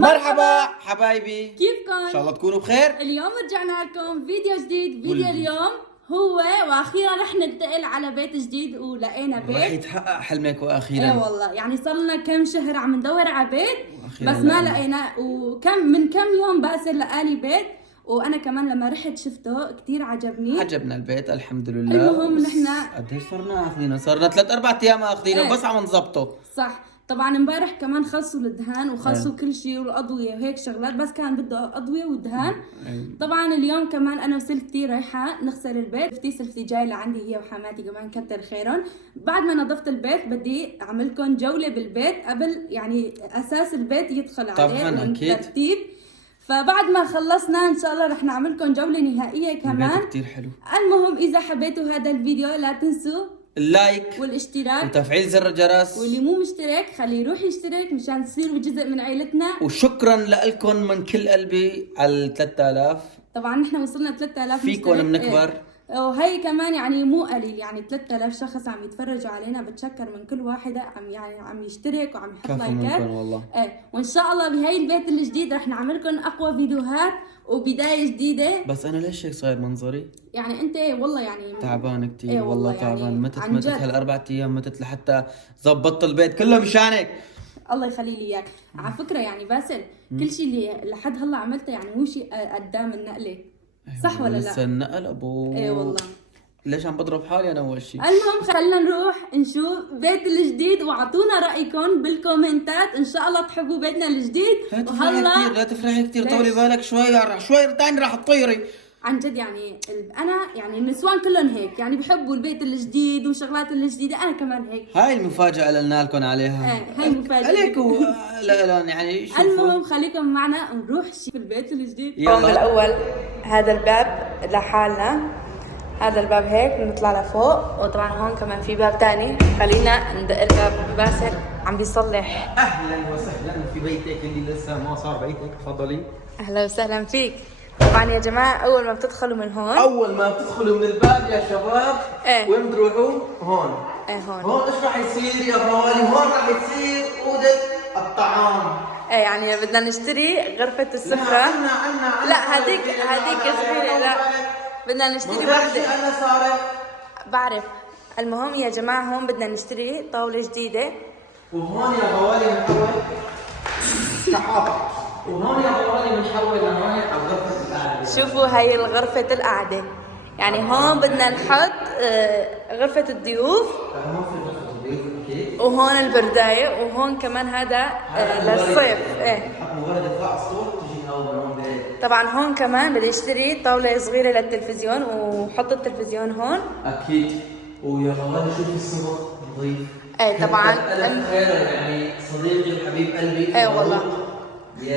مرحبا حبايبي، كيفكم؟ ان شاء الله تكونوا بخير. اليوم رجعنا لكم فيديو جديد. فيديو اليوم هو واخيرا رح ننتقل على بيت جديد ولقينا راح بيت. يتحقق حلمك واخيرا. ايه والله، يعني صار لنا كم شهر عم ندور على بيت وأخيراً بس ما لقينا. لقينا، من كم يوم باسل لقالي بيت، وانا كمان لما رحت شفته كثير عجبني. عجبنا البيت الحمد لله. المهم نحن قديش صرنا اخذينه؟ صرنا 3-4 ايام اخذينه. ايه. بس عم نظبطه. صح. طبعا امبارح كمان خلصوا الدهان وخلصوا كل شيء والاضويه وهيك شغلات، بس كان بده اضويه ودهان. طبعا اليوم كمان انا وسلفتي رايحه نغسل البيت. سلفتي جاي لعندي هي وحماتي كمان كتر خيرهم. بعد ما نظفت البيت بدي اعملكم جوله بالبيت قبل يعني اساس البيت يدخل عليه طبعاً أكيد. الترتيب. فبعد ما خلصنا ان شاء الله رح نعملكم جوله نهائيه كمان. البيت كتير حلو. المهم اذا حبيتوا هذا الفيديو لا تنسوا اللايك والاشتراك، وتفعيل زر الجرس، واللي مو مشترك خليه يروح يشترك مشان تصيروا جزء من عائلتنا. وشكرا لكم من كل قلبي على 3000. طبعا نحن وصلنا 3000 فيكم مشترك. بنكبر. وهي كمان يعني مو قليل، يعني 3000 شخص عم يتفرجوا علينا. بتشكر من كل واحدة عم يشترك وعم يحط كفو لايكات. منكم والله. ايه، وان شاء الله بهي البيت الجديد رح نعملكم اقوى فيديوهات وبداية جديدة. بس انا ليش هيك صاير منظري؟ يعني انت والله يعني تعبان كتير. ايه والله يعني تعبان. متت عن جد. هال4 ايام متت لحتى زبطت البيت كله مشانك. الله يخلي لي اياك. على فكرة يعني باسل، كل شيء اللي لحد هلا عملته يعني مو شيء قدام النقلة. صح ولا لا؟ لسه النقل ابو. ايه والله. ليش عم بضرب حالي انا اول شيء؟ المهم خلينا نروح نشوف بيت الجديد واعطونا رايكم بالكومنتات. ان شاء الله تحبوا بيتنا الجديد. لا تفرحي كثير، لا تفرحي كثير. ليش؟ طولي بالك شوي تاني راح تطيري. عن جد يعني انا يعني النسوان كلهم هيك، يعني بحبوا البيت الجديد وشغلات الجديدة. انا كمان هيك. هاي المفاجأة اللي قلنا لكم عليها. ايه، هاي مفاجأة عليكم. لا يعني شوفوا. المهم خليكم معنا نروح نشوف البيت الجديد. يلا. الاول هذا الباب لحالنا، هذا الباب هيك بنطلع لفوق، وطبعا هون كمان في باب تاني. خلينا ندق الباب. باسل عم بيصلح. اهلا وسهلا في بيتك اللي لسه ما صار بيتك. تفضلي. اهلا وسهلا فيك. طبعا يا جماعه اول ما بتدخلوا من هون، اول ما بتدخلوا من الباب يا شباب، ايه، وين بتروحوا؟ هون. ايه هون. هون ايش راح يصير يا غوالي؟ هون راح يصير اوضه الطعام. ايه يعني بدنا نشتري غرفه السفره. عنا لا هذيك صغيره. لا بدنا نشتري وحده. انا صارت. بعرف. المهم يا جماعه هون بدنا نشتري طاوله جديده. وهون يا غوالي بنحول صحافه. وهون يا غوالي بنحول لهون على غرفه القعده. شوفوا هي غرفه القعده. يعني هون بدنا نحط غرفه الضيوف، هون في غرفه الضيوف اكيد. وهون البردايه، وهون كمان هذا للصيف. ايه نحط مغرد فوق السطور تجي هون هون بعيد. طبعا هون كمان بدي اشتري طاوله صغيره للتلفزيون وحط التلفزيون هون. اكيد. ويا غوالي شوفي الصبغ نظيف. ايه طبعا. ألف خير يعني صديقي وحبيب قلبي. ايه والله.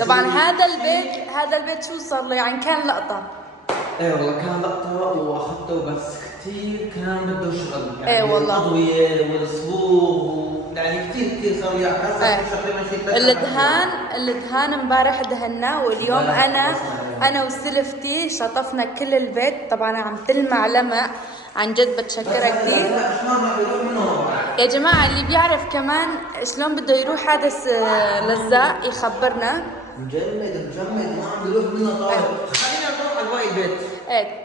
طبعا هذا البيت شو صار له يعني كان لقطه. ايه والله كان لقطه واخذته، بس كثير كان بده شغل يعني. ايه والله. الاضويه والصبوغ يعني كثير صار لي ايه. الدهان امبارح دهنا، واليوم انا وسلفتي شطفنا كل البيت. طبعا عم تلمع لمع. عن جد بتشكرها كثير يا جماعه. اللي بيعرف كمان شلون بده يروح هذا لزاق يخبرنا. مجمد ما عم بيروح منها طاير. خلينا نروح على باقي البيت. ايه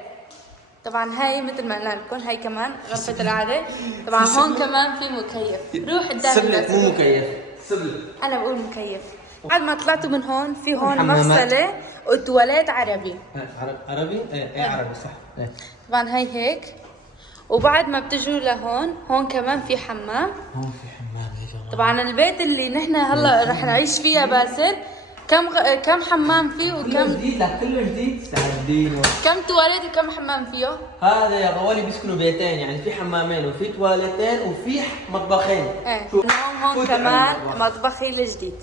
طبعا هاي مثل ما قلنا لكم هاي كمان غرفه القعده. طبعا هون كمان في مكيف. روح قدام سبلت مو مكيف. سبلت. انا بقول مكيف. بعد ما طلعتوا من هون في هون مغسله وتواليت عربي. عربي؟ ايه عربي صح. ايه. طبعا هاي هيك. وبعد ما بتجوا لهون هون كمان في حمام. هون في حمام يا جماعه. طبعا البيت اللي نحن هلا رح نعيش فيه باسل كم حمام فيه وكم جديد. لا كله جديد. سعدين. كم تواليت وكم حمام فيه؟ هذا يا غوالي بيسكنوا بيتين، يعني في حمامين وفي تواليتين وفي مطبخين. ايه هون كمان مطبخي الجديد.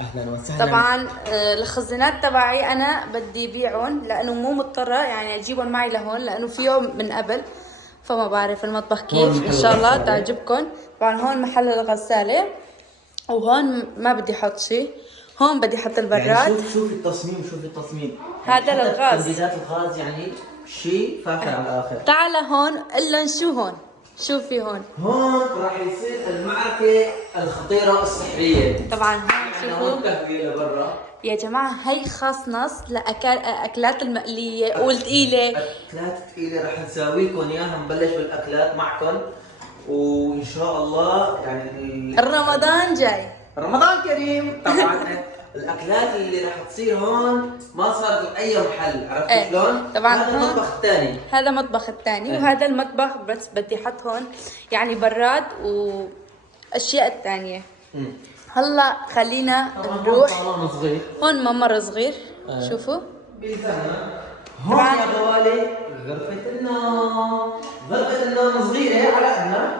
اهلا وسهلا. طبعا الخزانات تبعي انا بدي بيعهم لانه مو مضطره يعني اجيبهم معي لهون لانه فيهم من قبل، فما بعرف المطبخ كيف. ان شاء الله تعجبكم. طبعا هون محل الغساله، وهون ما بدي احط شيء. هون بدي احط البراد. يعني شوفي التصميم. هذا يعني للغاز. تمديدات الغاز يعني شيء فاخر على الاخر. تعال هون قلن شو هون. شوفي هون راح يصير المعركه الخطيره السحريه. طبعا هون شوفوا هون تهويه لبرا. يا جماعة هي خاص نص لأكلات المقلية والثقيلة. أكلات ثقيلة رح نساوي لكم إياها، نبلش بالأكلات معكم وإن شاء الله يعني رمضان جاي. رمضان كريم طبعا. الأكلات اللي رح تصير هون ما صارت بأي محل، عرفت شلون؟ طبعا هذا المطبخ الثاني، هذا مطبخ الثاني وهذا المطبخ بس بدي احط هون يعني براد واشياء الثانية. هلا خلينا نروح هون ممر صغير. شوفوا هون يا غوالي غرفة النوم، غرفة النوم صغيرة على قدنا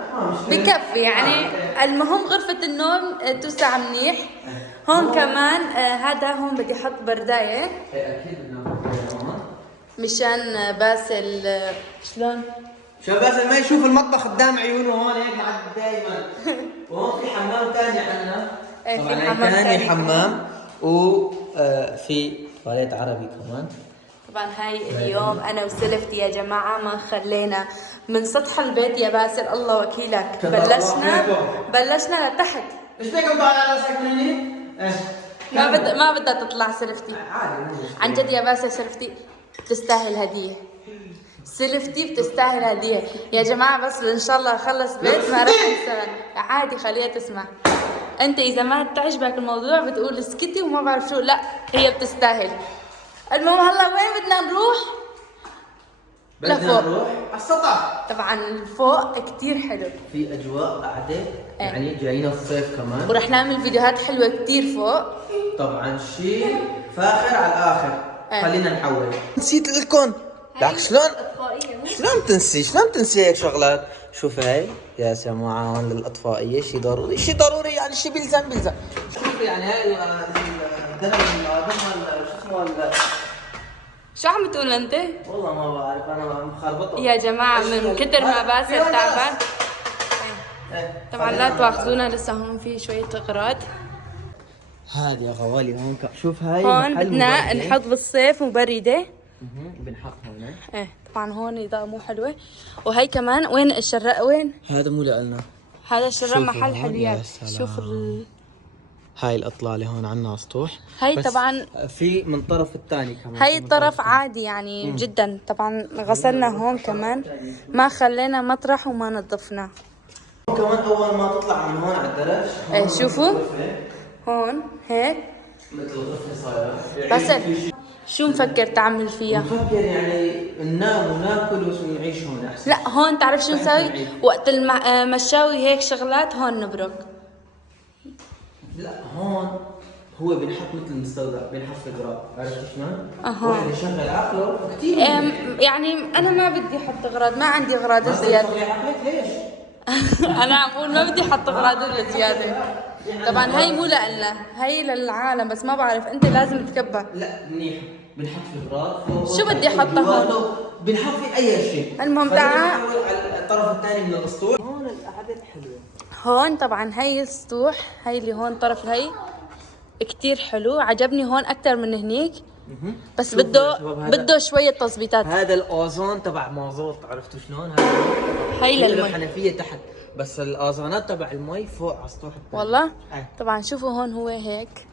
بكفي يعني. المهم غرفة النوم توسع منيح. هون كمان هذا هون بدي احط برداية اكيد بدنا مشان باسل. شلون؟ مشان باسل ما يشوف المطبخ قدام عيونه هون هيك معد دائما. وهون في حمام ثاني عندنا. في حمام ثاني حمام وفي تواليت عربي كمان. طبعا هاي اليوم انا وسلفتي يا جماعه ما خلينا من سطح البيت يا باسل، الله وكيلك بلشنا لتحت. ايش بدك تطلع على راسك مني؟ ما بدها تطلع سلفتي. عادي عن جد يا باسل سلفتي بتستاهل هديه. سلفتي بتستاهل هديه يا جماعه. بس ان شاء الله اخلص بيت ما رح انسى. عادي خليها تسمع. انت اذا ما تعجبك الموضوع بتقول اسكتي وما بعرف شو. لا هي بتستاهل. المهم هلا وين بدنا نروح؟ بدنا نروح على السطح. طبعا فوق كتير حلو، في اجواء قعده يعني جايين الصيف كمان، ورح نعمل فيديوهات حلوه كتير فوق. طبعا شيء فاخر على الاخر. خلينا نحول. نسيت لكم لك شلون تنسي هيك شغلات. شوف هاي يا جماعه هون للاطفائيه، شيء ضروري يعني شيء بيلزم. شوف يعني هاي الدرب شو اسمه شو عم تقول انت؟ والله ما بعرف انا مخربطه يا جماعه من كتر ما باسل تعبان. طبعا لا تواخذونا لسه هون في شويه اغراض. هذه يا غوالي هون شوف هاي هون بدنا نحط بالصيف مبرده. بنحط هون طبعا هون اضاءه مو حلوه. وهي كمان وين الشراء وين؟ هذا مو لنا، هذا الشراء محل حلويات. شوف هاي الاطلاله هون عنا سطوح. هي طبعا في من طرف الثاني كمان. هي الطرف عادي يعني جدا. طبعا غسلنا هون كمان، ما خلينا مطرح وما نظفنا. كمان اول ما تطلع من هون على الدرج شوفوا هون هيك مثل غرفه صايره. بس شو مفكر تعمل فيها؟ مفكر يعني ننام وناكل ونعيش هون احسن. لا هون تعرف شو نسوي؟ وقت المشاوي هيك شغلات هون نبرك. لا هون هو بنحط مثل المستودع، بنحط اغراض، عرفت شلون؟ واحد يشغل عقله كثير. يعني انا ما بدي احط اغراض، ما عندي اغراض زياده. ليش؟ انا عم بقول ما بدي احط اغراض زياده. طبعا هي مو لنا، هي للعالم، بس ما بعرف انت لازم تكبر. لا منيح بنحط في اغراض. شو بدي احطها هون؟ بنحط في اي شيء. المهم تعال على الطرف الثاني من الاسطول. هون القعده حلوه. هون طبعا هي السطوح، هي اللي هون طرف هي كتير حلو. عجبني هون اكثر من هنيك، بس بده شويه تظبيطات. هذا الاوزون تبع مازوت، عرفتوا شلون؟ هي للمي الحنفيه تحت، بس الاوزونات تبع المي فوق على السطوح الثاني. والله طبعا شوفوا هون هو هيك.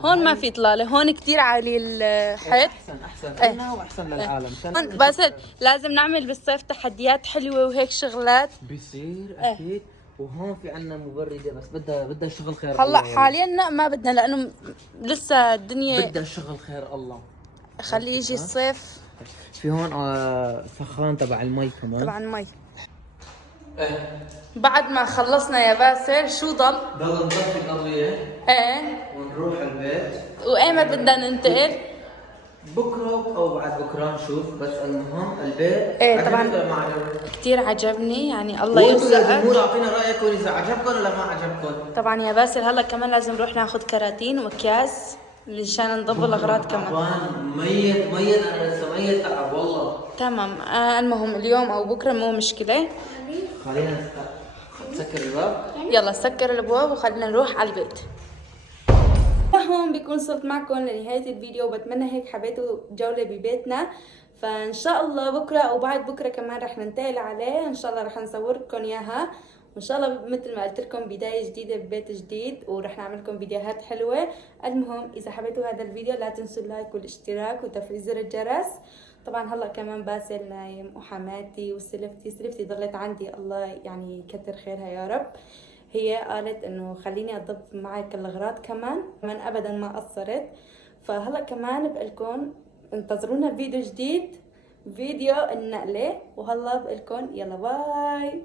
هون ما في اطلاله، هون كتير عالي الحيط. احسن لنا واحسن للعالم. بس لازم نعمل بالصيف تحديات حلوه وهيك شغلات بيصير اكيد. وهون في عنا مبرده بس بدها شغل خير. هلا حاليا لا ما بدنا لانه لسه الدنيا بدها شغل خير الله. خليه يجي الصيف. في هون سخان تبع المي كمان. طبعا مي. بعد ما خلصنا يا باسل شو ضل نطفي الأضوية. ونروح البيت. وايمت بدنا ننتقل؟ بكره او بعد بكره نشوف، بس المهم البيت طبعا كثير عجبني يعني الله يرزقك. مو اعطينا رايكم اذا عجبكم ولا ما عجبكم. طبعا يا باسل هلا كمان لازم نروح ناخذ كراتين واكياس مشان نضب الاغراض كمان. ميت انا لسه ميت تعب والله. تمام. المهم اليوم او بكره مو مشكله. خلينا نسكر الباب. يلا سكر الابواب وخلينا نروح على البيت. هون بيكون صرت معكم لنهاية الفيديو، وبتمنى هيك حبيتوا جولة ببيتنا. فإن شاء الله بكرة أو بعد بكرة كمان رح ننتقل عليه، إن شاء الله رح نصوركم إياها وان شاء الله مثل ما قلت لكم بدايه جديده ببيت جديد، ورح نعمل لكم فيديوهات حلوه. المهم اذا حبيتوا هذا الفيديو لا تنسوا اللايك والاشتراك وتفعيل زر الجرس. طبعا هلا كمان باسل نايم وحماتي وسلفتي ضلت عندي، الله يعني يكتر خيرها يا رب. هي قالت انه خليني اضبط معك الاغراض كمان ابدا ما قصرت. فهلا كمان بقلكم انتظرونا فيديو جديد، فيديو النقلة. وهلا بقلكم يلا باي.